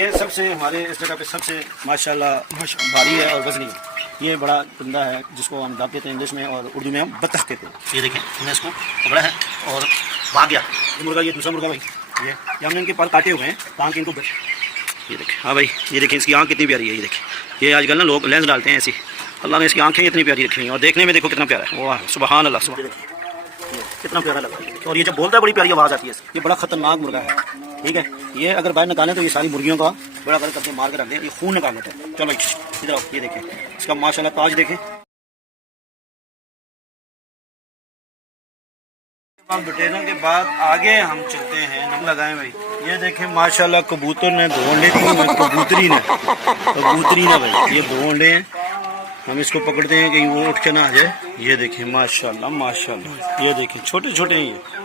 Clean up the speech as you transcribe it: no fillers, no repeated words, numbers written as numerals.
ये सबसे हमारे इस जगह पे सबसे माशाल्लाह भारी है और वजनी है। ये बड़ा परिंदा है जिसको हम दाब कहते हैं इंग्लिश में और उर्दू में हम बतख कहते हैं। ये देखें हमने इसको पकड़ा है और भाग गया। ये मुर्गा, ये दूसरा मुर्गा भाई, ये हमने इनके पर काटे हुए हैं ताकि इनको ये देखें। हाँ भाई ये देखें इसकी आँख कितनी प्यारी है। ये देखें ये आजकल ना लोग लेंस डालते हैं ऐसी, अल्लाह ने इसकी आँखें इतनी प्यारी रखी हैं और देखने में देखो कितना प्यारा है। वाह सुबहान अल्लाह, सुबह कितना प्यारा लगा है। और ये जब बोलता है बड़ी प्यारी आवाज़ आती है। ये बड़ा खतरनाक मुर्गा है, ठीक है। ये अगर बाहर निकालें तो ये सारी मुर्गियों का बड़ा कर करके मार के रख दें, ये खून निकाल लेते हैं। चलो इधर आओ, ये देखें इसका माशाल्लाह ताज देखें। बटेरों के बाद आगे हम चलते हैं, नम लगाए भाई। ये देखें माशाल्लाह कबूतर ने भोंडे दी, कबूतरी ने भाई ये भोंडे हैं। हम इसको पकड़ते हैं कहीं वो उठ के ना आ जाए। ये देखें माशाल्लाह माशाल्लाह, ये देखें छोटे छोटे हैं ये।